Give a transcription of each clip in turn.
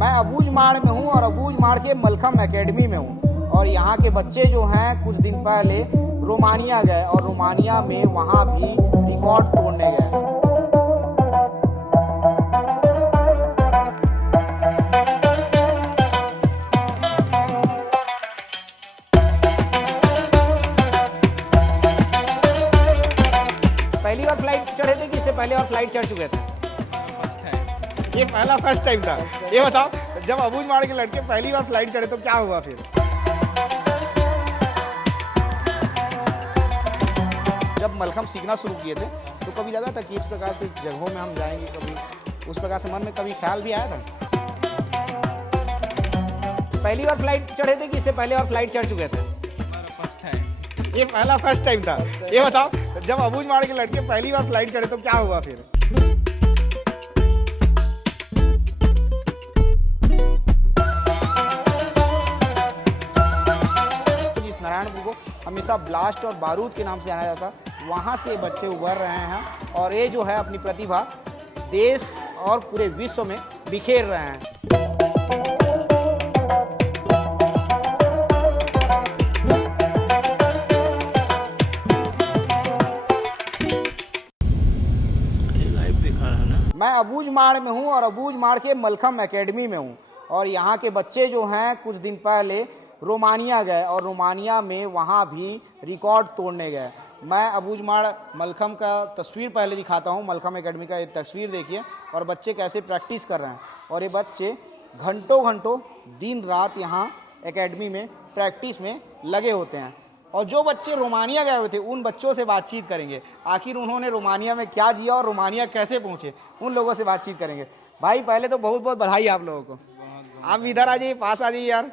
मैं अबूझमाड़ में हूँ और अबूझमाड़ के मलखम एकेडमी में हूँ और यहाँ के बच्चे जो हैं कुछ दिन पहले रोमानिया गए और रोमानिया में वहाँ भी रिकॉर्ड तोड़ने गए। पहली बार फ्लाइट चढ़े थे कि इससे पहले और फ्लाइट चढ़ चुके थे? ये पहला फर्स्ट टाइम था। ये बताओ, जब अबूझमाड़ के लड़के पहली बार फ्लाइट चढ़े तो क्या हुआ फिर? जब मलखम सीखना शुरू किए थे तो कभी लगा था कि इस प्रकार से जगहों में हम जाएंगे, कभी उस प्रकार से मन में कभी ख्याल भी आया था? पहली बार फ्लाइट चढ़े थे कि इससे पहले और फ्लाइट चढ़ चुके थे? ये पहला फर्स्ट टाइम था। ये बताओ, जब अबूझमाड़ के लड़के पहली बार फ्लाइट चढ़े तो क्या हुआ फिर? जिस नारायणपुर को हमेशा ब्लास्ट और बारूद के नाम से जाना जाता, वहाँ से बच्चे उभर रहे हैं और ये जो है अपनी प्रतिभा देश और पूरे विश्व में बिखेर रहे हैं। मैं अबूझमाड़ में हूँ और अबूझमाड़ के मलखम एकेडमी में हूँ और यहाँ के बच्चे जो हैं कुछ दिन पहले रोमानिया गए और रोमानिया में वहाँ भी रिकॉर्ड तोड़ने गए। मैं अबूझमाड़ मलखम का तस्वीर पहले दिखाता हूँ। मलखम एकेडमी का एक तस्वीर देखिए और बच्चे कैसे प्रैक्टिस कर रहे हैं और ये बच्चे घंटों घंटों दिन रात यहाँ एकेडमी में प्रैक्टिस में लगे होते हैं। और जो बच्चे रोमानिया गए हुए थे उन बच्चों से बातचीत करेंगे, आखिर उन्होंने रोमानिया में क्या जिया और रोमानिया कैसे पहुंचे, उन लोगों से बातचीत करेंगे। भाई पहले तो बहुत बहुत बधाई आप लोगों को। आप इधर आ जाइए, पास आ जाइए यार,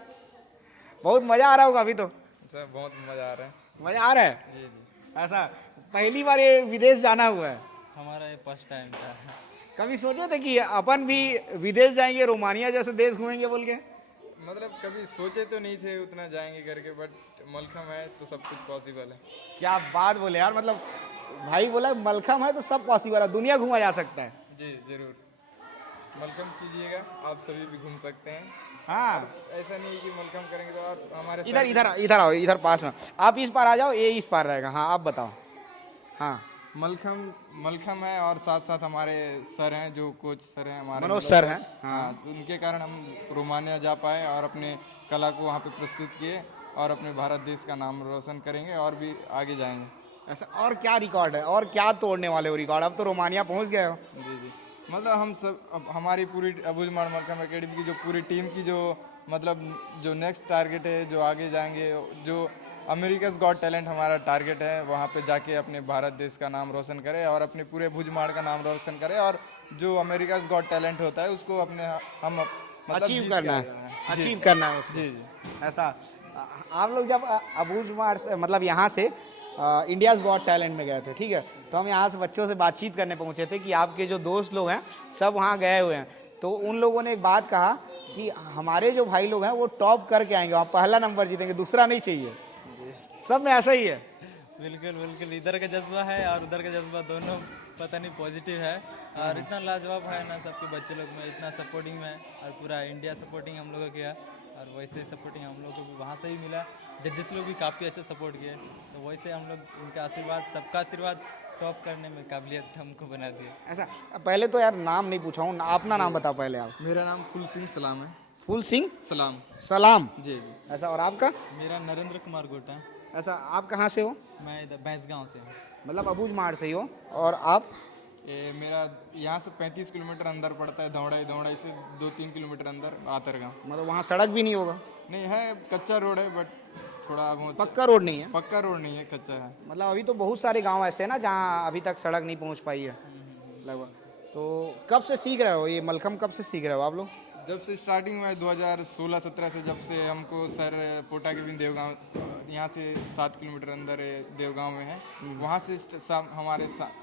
बहुत मज़ा आ रहा होगा अभी तो। सर बहुत मज़ा आ रहा है। मज़ा आ रहा है? जी जी। ऐसा पहली बार ये विदेश जाना हुआ है? हमारा ये फर्स्ट टाइम था। कभी सोचे थे कि अपन भी विदेश जाएंगे, रोमानिया जैसे देश घूमेंगे बोल के? मतलब कभी सोचे तो नहीं थे उतना जाएंगे करके, बट मलखम है तो सब कुछ पॉसिबल है। क्या बात बोले यार, मतलब भाई बोला मलखम है तो सब पॉसिबल है, दुनिया घूमा जा सकता है। जी जरूर, मलखम कीजिएगा, आप सभी भी घूम सकते हैं। हाँ, ऐसा नहीं है कि मलखम करेंगे तो और हमारे इधर इधर इधर आओ, इधर पास में आप इस पार आ जाओ, ये इस पार रहेगा। हाँ आप बताओ। हाँ मलखम है और साथ साथ हमारे सर हैं, जो कोच सर हैं हमारे, मनोज सर हैं। हाँ, उनके कारण हम रोमानिया जा पाए और अपने कला को वहाँ पे प्रस्तुत किए और अपने भारत देश का नाम रोशन करेंगे और भी आगे जाएंगे। ऐसा और क्या रिकॉर्ड है और क्या तोड़ने वाले हो रिकॉर्ड? अब तो रोमानिया पहुंच गए हो। जी जी, मतलब हम सब अब हमारी पूरी अबूझमाड़ मलखम एकेडमी की जो पूरी टीम की जो मतलब जो नेक्स्ट टारगेट है, जो आगे जाएंगे, जो अमेरिकाज़ गॉट टैलेंट हमारा टारगेट है, वहाँ पे जाके अपने भारत देश का नाम रोशन करें और अपने पूरे अबूझमाड़ का नाम रोशन करें और जो अमेरिकाज़ गॉट टैलेंट होता है उसको अपने हम मतलब अचीव करना है, अचीव करना है। जी जी। ऐसा आप लोग जब अबूझमाड़ से मतलब यहाँ से इंडियाज़ गॉट टैलेंट में गए थे, ठीक है, तो हम यहाँ से बच्चों से बातचीत करने पहुँचे थे कि आपके जो दोस्त लोग हैं सब वहाँ गए हुए हैं, तो उन लोगों ने एक बात कहा कि हमारे जो भाई लोग हैं वो टॉप करके आएंगे, वहाँ पहला नंबर जीतेंगे, दूसरा नहीं चाहिए। सब में ऐसा ही है? बिल्कुल बिल्कुल, इधर का जज्बा है और उधर का जज्बा दोनों पता नहीं पॉजिटिव है और इतना लाजवाब है ना, सबके बच्चे लोग में इतना सपोर्टिंग में और पूरा इंडिया सपोर्टिंग हम लोगों को किया और वैसे सपोर्टिंग हम लोग को भी वहाँ से ही मिला। जजेस लोग भी काफ़ी अच्छा सपोर्ट किए, तो वैसे हम लोग इनका आशीर्वाद, सबका आशीर्वाद टॉप करने में काबिलियत हमको बना दिया। ऐसा पहले तो यार नाम नहीं पूछा हूँ, अपना नाम बताओ पहले आप। मेरा नाम फूल सिंह सलाम है। फूल सिंह सलाम। सलाम। जी जी। ऐसा, और आपका? मेरा नरेंद्र कुमार गोटा है। ऐसा, आप कहाँ से हो? मैं इधर भैंसगांव से हूँ। मतलब अबूझमाड़ से ही हो? और आप? ये मेरा यहाँ से 35 किलोमीटर अंदर पड़ता है, दौड़ाई से 2-3 किलोमीटर अंदर आतरगांव। मतलब वहाँ सड़क भी नहीं होगा? नहीं है, कच्चा रोड है, बट थोड़ा बहुत पक्का रोड नहीं है? पक्का रोड नहीं है, कच्चा है। मतलब अभी तो बहुत सारे गांव ऐसे हैं ना जहाँ अभी तक सड़क नहीं पहुँच पाई है लगभग। तो कब से सीख रहे हो ये मलखम, कब से सीख रहे हो आप लोग? जब से स्टार्टिंग में 2016-17 से, जब से हमको सर पोटा के बिन देवगांव, यहाँ से 7 किलोमीटर अंदर देवगांव में है, वहाँ से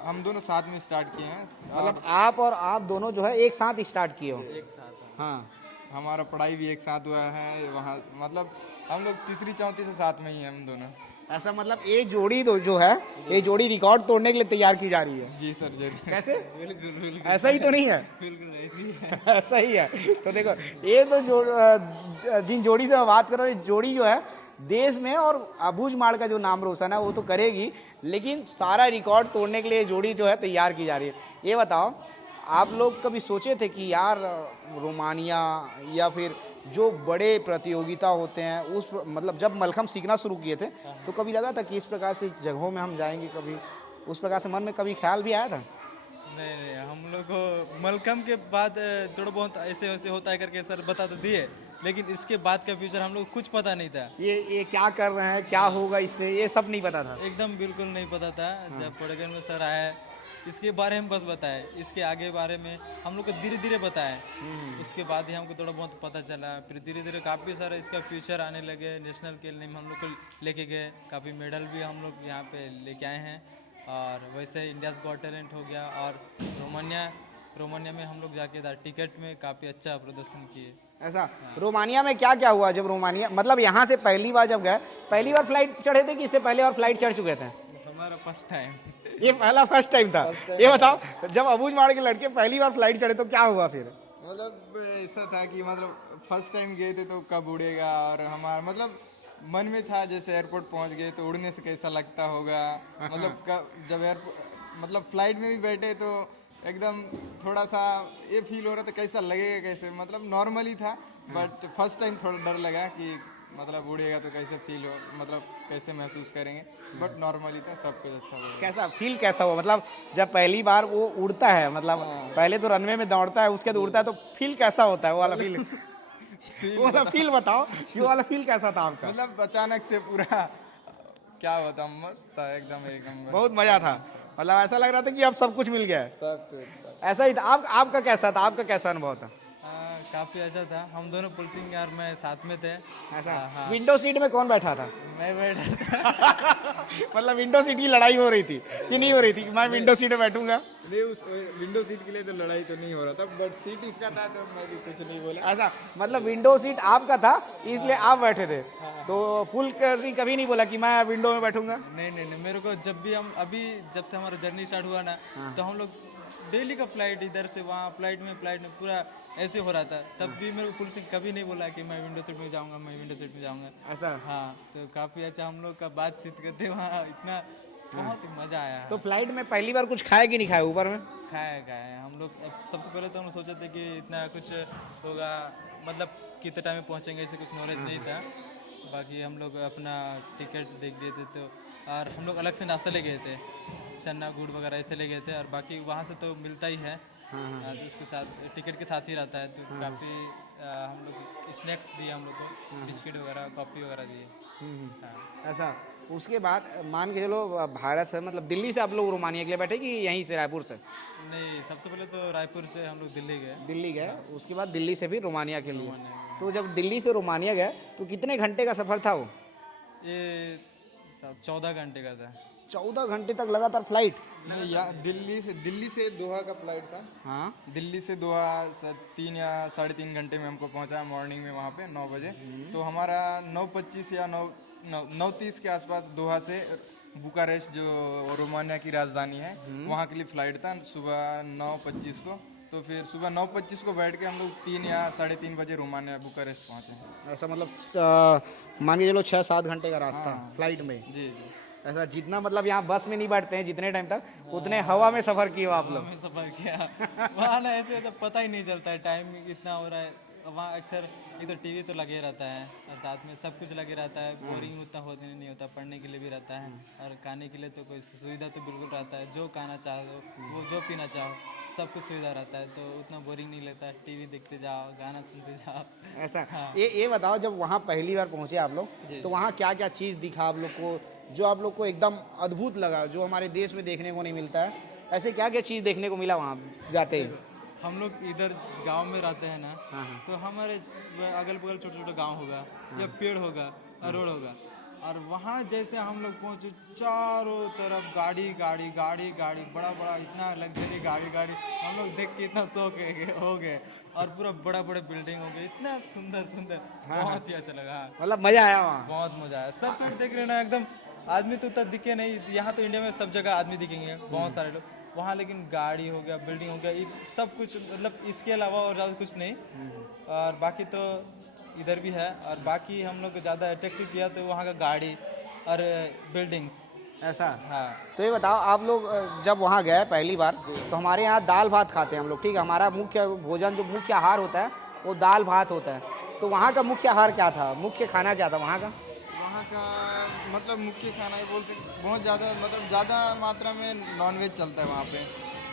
हम दोनों साथ में स्टार्ट किए हैं। मतलब आप और आप दोनों जो है एक साथ स्टार्ट किए हो? एक साथ। हाँ, हमारा पढ़ाई भी एक साथ हुआ है वहाँ, मतलब हम लोग तीसरी चौथी से साथ में ही हैं हम दोनों। ऐसा मतलब ये जोड़ी तो जो है, ये जोड़ी रिकॉर्ड तोड़ने के लिए तैयार की जा रही है। जी सर जरूर। कैसे? बिल्कुल बिल्कुल ऐसा ही तो नहीं है? बिल्कुल ऐसी है। ऐसा ही है। तो देखो ये तो जिन जोड़ी से मैं बात कर रहा हूँ, ये जोड़ी जो है देश में और अबूझ माड़ का जो नाम रोशन है वो तो करेगी, लेकिन सारा रिकॉर्ड तोड़ने के लिए ये जोड़ी जो है तैयार की जा रही है। ये बताओ, आप लोग कभी सोचे थे कि यार रोमानिया या फिर जो बड़े प्रतियोगिता होते हैं उस मतलब जब मलखम सीखना शुरू किए थे तो कभी लगा था कि इस प्रकार से जगहों में हम जाएंगे, कभी उस प्रकार से मन में कभी ख्याल भी आया था? नहीं नहीं, हम लोग को मलखम के बाद थोड़ा बहुत ऐसे वैसे होता है करके सर बता तो दिए, लेकिन इसके बाद का फ्यूचर हम लोग को कुछ पता नहीं था। ये क्या कर रहे हैं, क्या होगा इससे, ये सब नहीं पता था। एकदम बिल्कुल नहीं पता था। जब पड़गन में सर आए इसके बारे में बस बताए, इसके आगे बारे में हम लोग को धीरे धीरे बताए, उसके बाद ही हमको थोड़ा बहुत पता चला। फिर धीरे धीरे काफ़ी सारा इसका फ्यूचर आने लगे। नेशनल खेलने में हम लोग को लेके गए, काफ़ी मेडल भी हम लोग यहाँ पे लेके आए हैं। और वैसे इंडियाज़ गॉट टैलेंट हो गया, और रोमानिया में हम लोग जाके था, टिकट में काफ़ी अच्छा प्रदर्शन किए। ऐसा रोमानिया में क्या क्या हुआ जब रोमानिया मतलब यहाँ से पहली बार जब गए, पहली बार फ्लाइट चढ़े थे कि इससे पहले और फ्लाइट चढ़ चुके थे? हमारा फर्स्ट टाइम। ये पहला फर्स्ट टाइम था। ये बताओ, जब अबूझ माड़ के लड़के पहली बार फ्लाइट चढ़े तो क्या हुआ फिर? मतलब ऐसा था कि मतलब फर्स्ट टाइम गए थे तो कब उड़ेगा, और हमारा मतलब मन में था जैसे एयरपोर्ट पहुंच गए तो उड़ने से कैसा लगता होगा। मतलब जब एयरपोर्ट मतलब फ्लाइट में भी बैठे तो एकदम थोड़ा सा ये फील हो रहा था कैसा लगेगा कैसे, मतलब नॉर्मली था, बट फर्स्ट टाइम थोड़ा डर लगा कि मतलब उड़ेगा तो कैसे फील हो, मतलब कैसे महसूस करेंगे, बट नॉर्मली था, सब कुछ अच्छा हुआ। कैसा फील कैसा हुआ मतलब जब पहली बार वो उड़ता है, मतलब पहले तो रनवे में दौड़ता है उसके बाद उड़ता है, तो फील कैसा होता है वो वाला फील? वो वाला फील बताओ, ये वाला फील कैसा था आपका? मतलब अचानक से पूरा क्या बताऊं, मस्त था एकदम एकदम। बहुत मजा था, मतलब ऐसा लग रहा था कि अब सब कुछ मिल गया है। सब कुछ ऐसा ही था। आपका कैसा था, आपका कैसा अनुभव था? काफ़ी अच्छा था। हम दोनों पुलसिंग यार में साथ में थे। ऐसा विंडो सीट में कौन बैठा था? मैं बैठा था। मतलब विंडो सीट की लड़ाई हो रही थी कि नहीं हो रही थी कि मैं विंडो सीट में बैठूंगा? नहीं, उस विंडो सीट के लिए तो लड़ाई तो नहीं हो रहा था, बट सीट इसका था तो मैं भी कुछ नहीं बोला। ऐसा मतलब विंडो सीट आपका था इसलिए आप बैठे थे, तो फुल कभी नहीं बोला कि मैं विंडो में बैठूंगा? नहीं नहीं नहीं, मेरे को जब भी हम अभी जब से हमारा जर्नी स्टार्ट हुआ ना, तो हम लोग डेली का फ्लाइट इधर से वहाँ, फ्लाइट में पूरा ऐसे हो रहा था। तब भी मेरे को पुलिस कभी नहीं बोला कि मैं विंडो सीट में जाऊँगा, मैं विंडो सीट में जाऊँगा। ऐसा? हाँ, तो काफ़ी अच्छा हम लोग का बातचीत करते वहाँ, इतना बहुत ही मज़ा आया। तो फ्लाइट में पहली बार कुछ खाया कि नहीं खाया ऊपर में? खाया हम लोग। सबसे पहले तो हम सोचे थे कि इतना कुछ होगा, मतलब कितने टाइम में पहुँचेंगे, ऐसे कुछ नॉलेज नहीं था। बाकी हम लोग अपना टिकट देख लिए थे, तो और हम लोग अलग से नाश्ता ले गए थे, चना गुड़ वगैरह ऐसे ले गए थे, और बाकी वहाँ से तो मिलता ही है। तो उसके साथ टिकट के साथ ही रहता है, तो काफ़ी हम लोग स्नैक्स दिए, हम लोग को बिस्किट वगैरह, कॉफ़ी वगैरह दिए। हाँ। ऐसा उसके बाद मान के चलो भारत से मतलब दिल्ली से आप लोग रोमानिया के लिए बैठे कि यहीं से रायपुर से? नहीं, सबसे पहले तो रायपुर से हम लोग दिल्ली गए। दिल्ली गए, उसके बाद दिल्ली से भी रोमानिया के लिए। तो जब दिल्ली से रोमानिया गए तो कितने घंटे का सफ़र था वो? ये 14 घंटे का था। 14 घंटे तक लगातार फ्लाइट? नहीं, दिल्ली से दोहा का फ्लाइट था। हाँ। दिल्ली से दोहा 3 या 3.5 घंटे में हमको पहुंचा मॉर्निंग में वहाँ पे 9 बजे। तो हमारा 9:25 या 9:30 के आसपास दोहा से बुकारेस्ट जो रोमानिया की राजधानी है वहाँ के लिए फ़्लाइट था सुबह 9:25 को। तो फिर सुबह 9:25 को बैठ के हम लोग 3 या 3:30 बजे रोमानिया बुकारेस्ट पहुँचे। ऐसा मतलब मान के चलो 6-7 घंटे का रास्ता फ्लाइट में? जी जी। ऐसा जितना मतलब यहाँ बस में नहीं बैठते हैं जितने टाइम तक, उतने हवा में सफ़र किए हो आप लोग? में सफ़र किया। वहाँ ना ऐसे तो पता ही नहीं चलता है टाइम इतना हो रहा है। वहाँ अक्सर एक तो टीवी तो लगे रहता है, और साथ में सब कुछ लगे रहता है। बोरिंग उतना होता नहीं होता, पढ़ने के लिए भी रहता है, और खाने के लिए तो कोई सुविधा तो बिल्कुल रहता है। जो खाना चाहो, वो जो पीना चाहो, सब कुछ सुविधा रहता है, तो उतना बोरिंग नहीं लगता है। टीवी देखते जाओ, गाना सुनते जाओ। ऐसा? हाँ। ये बताओ, जब वहाँ पहली बार पहुँचे आप लोग तो वहाँ क्या क्या चीज़ दिखा आप लोग को जो आप लोग को एकदम अद्भुत लगा, जो हमारे देश में देखने को नहीं मिलता है? ऐसे क्या क्या चीज़ देखने को मिला वहाँ जाते ही? हम लोग इधर गांव में रहते हैं ना, हाँ। तो हमारे अगल बगल छोटे छोटे गांव होगा या पेड़ होगा और रोड होगा, और वहाँ जैसे हम लोग पहुँचे चारों तरफ गाड़ी गाड़ी गाड़ी गाड़ी, बड़ा बड़ा इतना लग्जरी गाड़ी हम लोग देख के इतना शौक हो गए, और पूरा बड़ा बड़ा बिल्डिंग हो गया, इतना सुंदर सुंदर, बहुत ही अच्छा लगा। मतलब मज़ा आया वहाँ? बहुत मजा आया। सब पेड़ देख रहे ना, एकदम आदमी तो उतना दिखे नहीं, यहाँ तो इंडिया में सब जगह आदमी दिखेंगे बहुत सारे लोग, वहाँ लेकिन गाड़ी हो गया, बिल्डिंग हो गया, सब कुछ, मतलब इसके अलावा और ज़्यादा कुछ नहीं। और बाकी तो इधर भी है, और बाकी हम लोग को ज़्यादा अट्रैक्टिव किया तो वहाँ का गाड़ी और बिल्डिंग्स। ऐसा। हाँ। तो ये बताओ, आप लोग जब वहाँ गए पहली बार, तो हमारे यहाँ दाल भात खाते हैं हम लोग, ठीक है, हमारा मुख्य भोजन जो मुख्य आहार होता है वो दाल भात होता है। तो वहाँ का मुख्य आहार क्या था, मुख्य खाना क्या था वहाँ का? वहाँ का मतलब मुख्य खाना ये बोल सकते, बहुत ज़्यादा मतलब ज़्यादा मात्रा में नॉनवेज चलता है वहाँ पे।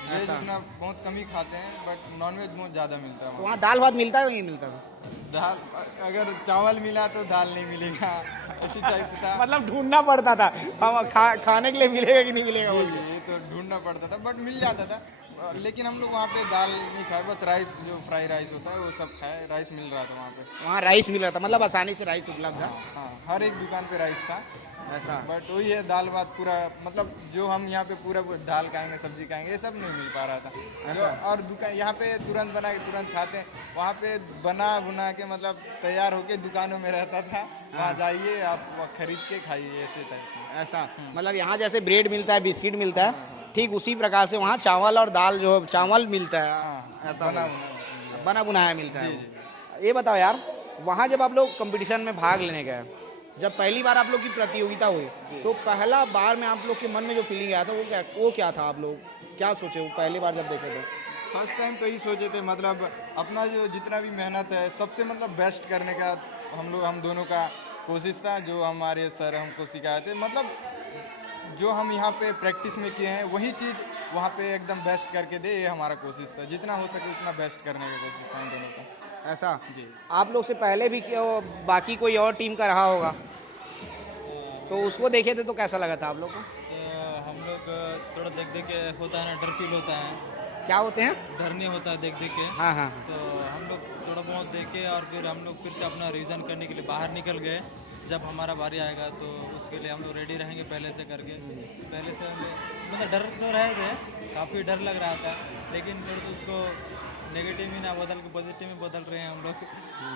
वेज उतना बहुत कम ही खाते हैं, बट नॉनवेज बहुत ज़्यादा मिलता है तो वहाँ। वहाँ दाल भात मिलता है कि नहीं मिलता था? दाल, अगर चावल मिला तो दाल नहीं मिलेगा, इसी टाइप से था। मतलब ढूंढना पड़ता था, हम खाने के लिए मिलेगा कि नहीं मिलेगा बोल के। ये तो ढूंढना पड़ता था, बट मिल जाता था। लेकिन हम लोग वहाँ पे दाल नहीं खाए, बस राइस, जो फ्राई राइस होता है वो सब खाए। राइस मिल रहा था वहाँ पे। वहाँ राइस मिल रहा था, मतलब आसानी से राइस उपलब्ध था। हाँ, हर एक दुकान पे राइस था। ऐसा। बट वही है, दाल भात पूरा, मतलब जो हम यहाँ पे पूरा दाल खाएंगे, सब्जी खाएंगे, ये सब नहीं मिल पा रहा था। जो और दुकान यहाँ पे तुरंत बना के तुरंत खाते हैं, वहाँ पे बना बुना के मतलब तैयार होके दुकानों में रहता था। वहाँ जाइए आप खरीद के खाइए, ऐसे टाइप से। ऐसा, मतलब यहाँ जैसे ब्रेड मिलता है, बिस्किट मिलता है, ठीक उसी प्रकार से वहाँ चावल और दाल, जो चावल मिलता है, ऐसा बना बना बुनाया मिलता है वो। ये बताओ यार, वहाँ जब आप लोग कंपटीशन में भाग लेने गए, जब पहली बार आप लोग की प्रतियोगिता हुई, तो पहला बार में आप लोग के मन में जो फीलिंग आया था वो क्या था? आप लोग क्या सोचे वो पहली बार जब देखे थे? फर्स्ट टाइम तो यही सोचे थे, मतलब अपना जो जितना भी मेहनत है सबसे मतलब बेस्ट करने का हम दोनों का कोशिश था। जो हमारे सर हमको सिखाए थे, मतलब जो हम यहाँ पे प्रैक्टिस में किए हैं वही चीज़ वहाँ पे एकदम बेस्ट करके दे, ये हमारा कोशिश था। जितना हो सके उतना बेस्ट करने का कोशिश था हम दोनों का। ऐसा जी। आप लोग से पहले भी बाकी कोई और टीम का रहा होगा, तो उसको देखे थे तो कैसा लगा था आप लोग को? तो हम लोग थोड़ा देख देख के होता है ना, डर फील होता है, क्या होते हैं? डर नहीं होता है देख देख के। हाँ हाँ। तो हम लोग थोड़ा बहुत देखे और फिर हम लोग फिर से अपना रिवीजन करने के लिए बाहर निकल गए। जब हमारा बारी आएगा तो उसके लिए हम लोग रेडी रहेंगे पहले से करके। पहले से हम लोग मतलब डर तो रहे थे, काफ़ी डर लग रहा था, लेकिन फिर से उसको नेगेटिव में ना बदल के पॉजिटिव में बदल रहे हैं हम लोग।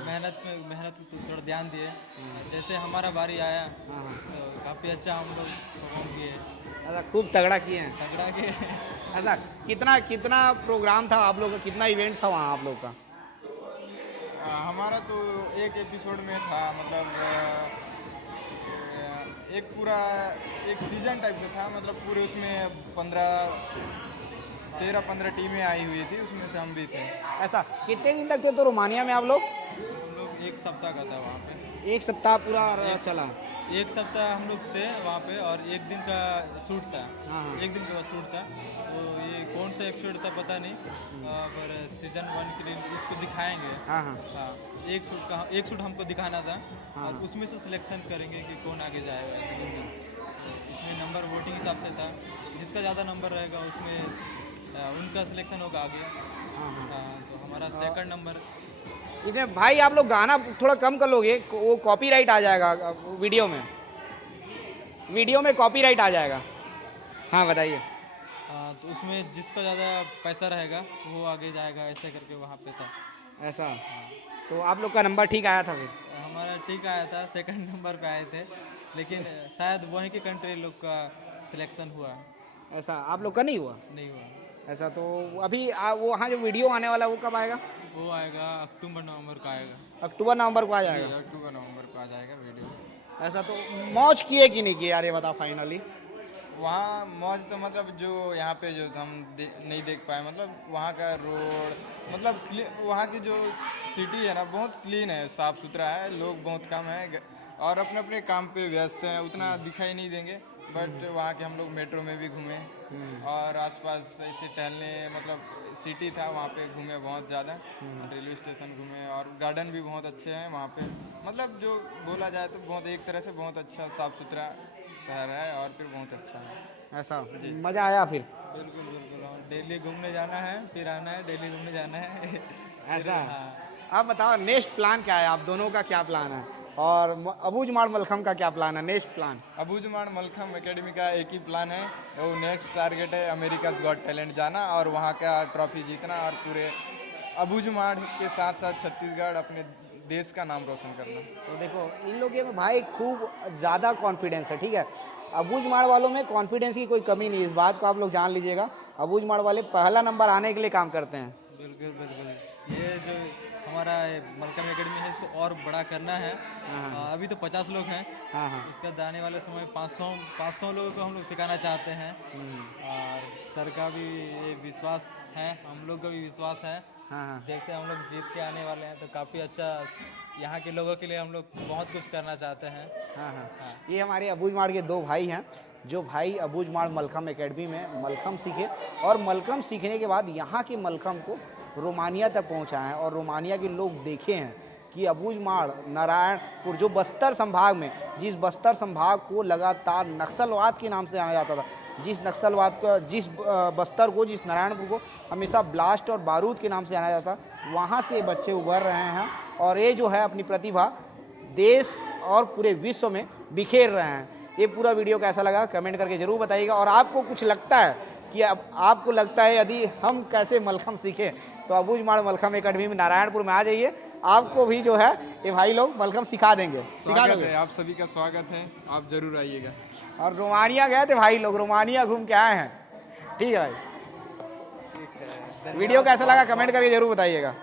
मेहनत को थोड़ा ध्यान दिए। जैसे हमारा बारी आया तो काफ़ी अच्छा हम लोग परफॉर्म किए, अच्छा, खूब तगड़ा किए हैं। तगड़ा के। अच्छा, कितना प्रोग्राम था आप लोग का, कितना इवेंट था वहाँ आप लोग का? हमारा तो एक एपिसोड में था, मतलब एक पूरा एक सीजन टाइप से था, मतलब पूरे उसमें 13-15 टीमें आई हुई थी, उसमें से हम भी थे। ऐसा, कितने दिन तक थे तो रोमानिया में आप लोग? हम लोग एक सप्ताह का था वहाँ पे। एक सप्ताह पूरा चला? एक सप्ताह हम लोग थे वहाँ पे, और एक दिन का शूट था। हाँ। एक दिन का शूट था, तो ये कौन सा एपिसोड था पता नहीं, पर सीजन 1 के लिए इसको दिखाएंगे। हाँ हाँ। हाँ, एक शूट हमको दिखाना था, और उसमें से सिलेक्शन करेंगे कि कौन आगे जाएगा। इसमें नंबर वोटिंग हिसाब से था, जिसका ज़्यादा नंबर रहेगा उसमें उनका सिलेक्शन होगा आगे। हाँ, तो हमारा सेकंड नंबर। इसमें भाई आप लोग गाना थोड़ा कम कर लोगे, वो कॉपीराइट आ जाएगा वीडियो में कॉपीराइट आ जाएगा। हाँ बताइए। तो उसमें जिसका ज़्यादा पैसा रहेगा वो आगे जाएगा, ऐसे करके वहाँ पे था। ऐसा, तो आप लोग का नंबर ठीक आया था फिर? हमारा ठीक आया था, सेकंड नंबर पे आए थे, लेकिन शायद वहीं के कंट्री लोग का सिलेक्शन हुआ। ऐसा, आप लोग का नहीं हुआ? नहीं हुआ। ऐसा, तो अभी वो वहाँ जो वीडियो आने वाला है वो कब आएगा? वो आएगा अक्टूबर नवंबर का आएगा। अक्टूबर नवंबर को आ जाएगा? अक्टूबर नवंबर को आ जाएगा वीडियो। ऐसा, तो मौज किए कि नहीं किए यार, ये बताओ फाइनली। वहाँ मौज तो मतलब जो यहाँ पे जो हम नहीं देख पाए, मतलब वहाँ का रोड, मतलब वहाँ की जो सिटी है ना बहुत क्लीन है, साफ़ सुथरा है, लोग बहुत कम हैं और अपने अपने काम पे व्यस्त हैं, उतना दिखाई नहीं देंगे। बट वहाँ के हम लोग मेट्रो में भी घूमे और आसपास ऐसे टहलने, मतलब सिटी था वहाँ पे घूमे बहुत ज़्यादा, रेलवे स्टेशन घूमे और गार्डन भी बहुत अच्छे हैं वहाँ पे। मतलब जो बोला जाए तो बहुत एक तरह से बहुत अच्छा साफ़ सुथरा शहर है और फिर बहुत अच्छा है। ऐसा, मज़ा आया फिर? बिल्कुल बिल्कुल, और डेली घूमने जाना है, फिर आना है, डेली घूमने जाना है। ऐसा। हाँ। आप बताओ नेक्स्ट प्लान क्या है, आप दोनों का क्या प्लान है, और अबूझमाड़ मलखम का क्या प्लान है, next plan? Abujhmarh Malkhamb academy का एक ही प्लान है, वो नेक्स्ट टारगेट है अमेरिकाज़ गॉट टैलेंट जाना और वहाँ का ट्रॉफी जीतना और पूरे अबूझमाड़ के साथ साथ छत्तीसगढ़ अपने देश का नाम रोशन करना। तो देखो इन लोगों में भाई खूब ज़्यादा कॉन्फिडेंस है, ठीक है। अबूझमाड़ वालों में कॉन्फिडेंस की कोई कमी नहीं है, इस बात को आप लोग जान लीजिएगा। अबूझमाड़ वाले पहला नंबर आने के लिए काम करते हैं। बिल्कुल बिल्कुल। ये जो हमारा मलकम एकेडमी है इसको और बड़ा करना है। अभी तो 50 लोग हैं। हाँ हाँ। इसका आने वाले समय 500 लोगों को हम लोग सिखाना चाहते हैं। और सर का भी ये विश्वास है, हम लोग का भी विश्वास है। हाँ हाँ। जैसे हम लोग जीत के आने वाले हैं तो काफ़ी अच्छा यहाँ के लोगों के लिए हम लोग बहुत कुछ करना चाहते हैं। हाँ हाँ। ये हमारे अबूझमाड़ के दो भाई हैं, जो भाई अबूझमाड़ मलखम एकेडमी में मलखम सीखे और मलखम सीखने के बाद यहाँ के मलखम को रोमानिया तक पहुँचाए हैं और रोमानिया के लोग देखे हैं कि अबूझमाड़ नारायणपुर जो बस्तर संभाग में, जिस बस्तर संभाग को लगातार नक्सलवाद के नाम से जाना जाता था, जिस नक्सलवाद को, जिस बस्तर को, जिस नारायणपुर को हमेशा ब्लास्ट और बारूद के नाम से जाना जाता, वहाँ से बच्चे उभर रहे हैं और ये जो है अपनी प्रतिभा देश और पूरे विश्व में बिखेर रहे हैं। ये पूरा वीडियो कैसा लगा कमेंट करके ज़रूर बताइएगा। और आपको कुछ लगता है कि अब आपको लगता है यदि हम कैसे मलखम सीखें तो अबूझमाड़ मलखम एकेडमी में नारायणपुर में आ जाइए, आपको भी जो है ये भाई लोग मलखम सिखा देंगे। स्वागत है, आप सभी का स्वागत है, आप जरूर आइएगा। और रोमानिया गए थे भाई लोग, रोमानिया घूम के आए हैं। ठीक है भाई, वीडियो कैसा लगा कमेंट करके जरूर बताइएगा।